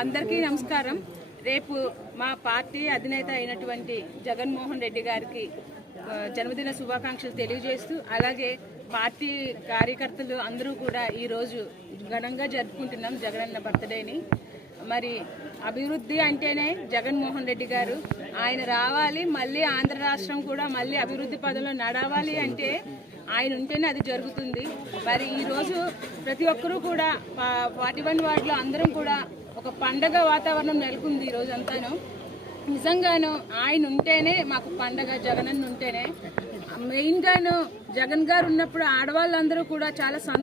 అందరికీ నమస్కారం. రేపు మా పార్టీ అధినేత అయినటువంటి జగన్మోహన్ రెడ్డి గారికి జన్మదిన శుభాకాంక్షలు తెలియజేస్తూ, అలాగే పార్టీ కార్యకర్తలు అందరూ కూడా ఈరోజు ఘనంగా జరుపుకుంటున్నాం జగనన్న బర్త్డేని. మరి అభివృద్ధి అంటేనే జగన్మోహన్ రెడ్డి గారు, ఆయన రావాలి, మళ్ళీ ఆంధ్ర రాష్ట్రం కూడా మళ్ళీ అభివృద్ధి పదంలో నడవాలి అంటే ఆయన ఉంటేనే అది జరుగుతుంది. మరి ఈరోజు ప్రతి ఒక్కరూ కూడా 41 వార్డులో అందరం కూడా ఒక పండగ వాతావరణం నెలకొంది. ఈరోజు అంతాను నిజంగాను ఆయన ఉంటేనే మాకు పండగ, జగనన్న ఉంటేనే. మెయిన్గాను జగన్ గారు ఉన్నప్పుడు ఆడవాళ్ళందరూ కూడా చాలా